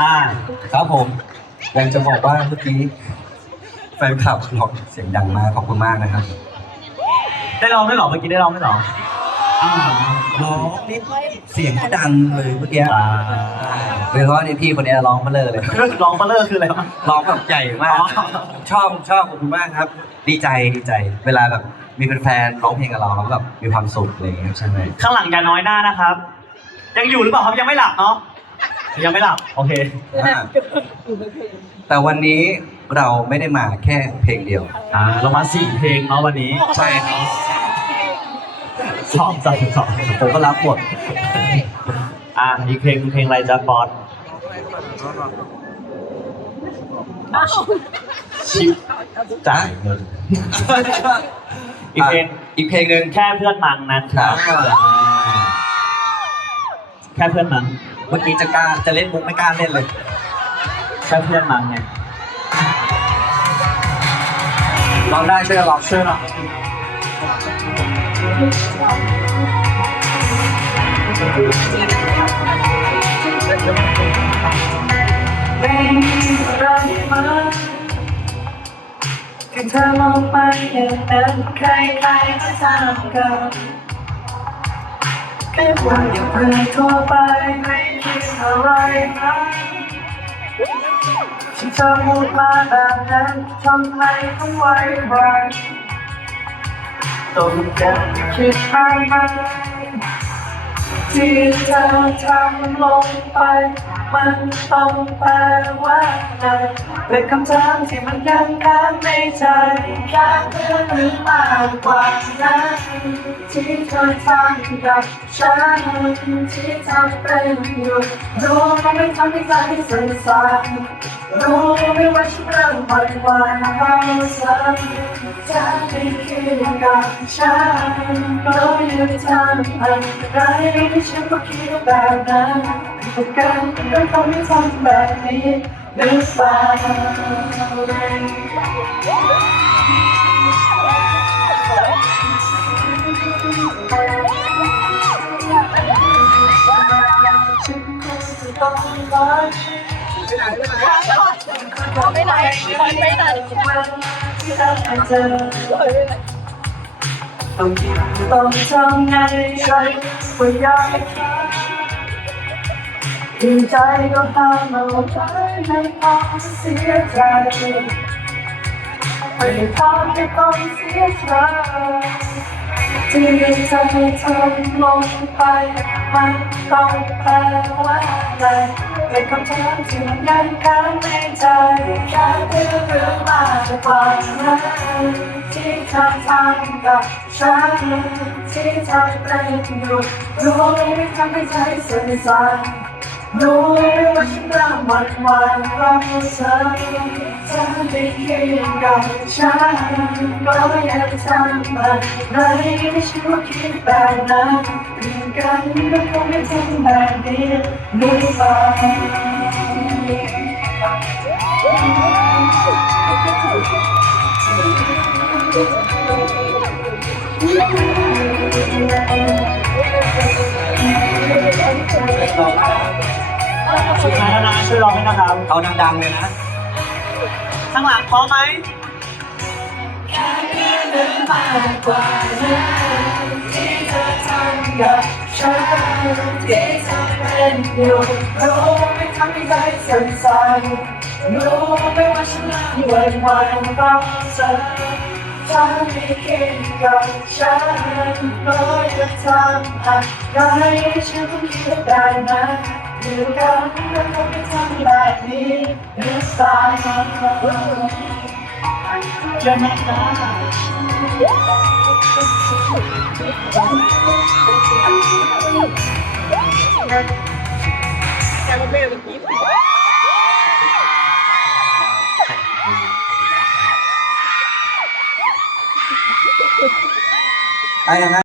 อ่าครับผมยังจะบอกว่าเมื่อกี้แฟนคลับร้องเสียงดังมากขอบคุณมากนะครับได้ร้องด้วยเหรอเมื่อกี้ได้ร้องด้วยเหรออ้าวร้องนี่เสียงก็ดังเลยเมื่อกี้อ่าโดยเฉพาะในพี่คนนี้ร้องมาเลยเลยร้องเบลเลอร์คืออะไรวะร้องแบบใหญ่มากอ๋อชอบชอบขอบคุณมากครับ ดีใจดีใจ เวลาแบบมีแฟนๆร้องเพลงกับเราเราก็แบบมีความสุขอะไรอย่างเงี้ยครับใช่ไหมข้างหลังอย่าน้อยหน้านะครับ ยังอยู่หรือเปล่าครับยังไม่หลับเนาะ ยังไม่หลับ โอเค อ่าแต่วันนี้เราไม่ได้มาแค่เพลงเดียว อ่า เรามาสี่เพลงเนาะวันนี้ใช่ครับ ชอบจังชอบผมก็รับหมด อ่าอีกเพลงเพลงอะไรจ๊ะบอสชิวจ่ายเงินอีกเพลงอีกเพลงหนึ่งแค่เพื่อนมังนะครับ แค่เพื่อนมัง เมื่อกี้จะกล้าจะเล่นมุกไม่กล้าเล่นเลยแค่เพื่อนมังไงเร้องได้ช่วยกันร้องช่วยหน่อยไม่มีอะไรมาแค่เธอมองไปอย่างนั้นใครๆก็ทำกัน แค่ว่าอย่างเพื่อทั่วไปไม่คิดอะไรนะที่เธอพูดมาแบบนั้นทำไมต้องไว้ไว้ต้องการคิดมากมาย ที่เธอทำลงไป มันต้องแปลว่าอะไรเป็นคำถามที่มันยังค้างในใจแค่เพื่อนหรือมากกว่านั้นที่เธอทำกับฉันที่ทำเป็นอยู่รู้ว่าไม่ทำให้ใจสื่อสารรู้ไหม่ว่าฉันเริ่มหวั่นไหวเราะเธอจะไม่คิดกับฉันก็ยังทำอะไรฉันก็คิดแบบนั้นทุกการก็ต้องไม่ทำแบบนี้หรือเปล่าฉันคงจะต้องรักไปไหนไปไหนที่ได้เจอต้องคิด ต้องทำไงใช่ว่าอยากให้เธอดีใจก็ห้ามเอาใจในความเสียใจไม่ทำให้ต้องเสียใจ ที่เธอทำลงไปมันต้องแปลว่าอะไรเป็นคำถามที่มันยังค้างในใจแค่เพื่อเรือมากกว่านั้นที่เธอทำกับฉันที่เธอเป็นอยู่รู้ไหมทำให้ใจสั่นสั่น รู้ว่าฉันเริ่มหวั่นไหวเพราะเธอเธอไม่คิดกับฉันก็ยังทำอะไรที่ฉันว่าคิดแบบนั้นเหมือนกันก็คงไม่ทำแบบนี้หรือเปล่า สุดท้ายแล้วนะช่วยร้องให้นะครับ เอาดังๆเลยนะ ข้างหลังพร้อมไหมแค่เพียงเดินมากกว่านั้นที่เธอทำกับฉันที่เธอเป็นอยู่รู้ไม่ทำให้ใจสั่นสั่นรู้ไม่ว่าฉันนั้นหวั่นไหวเพราะเธอ ทำให้คิดกับฉันก็ยังทำอะไรฉันต้องคิดได้นะเดียวกันก็ไม่ทำแบบนี้หรือสายเปล่าเชิญนะครับอะยังไง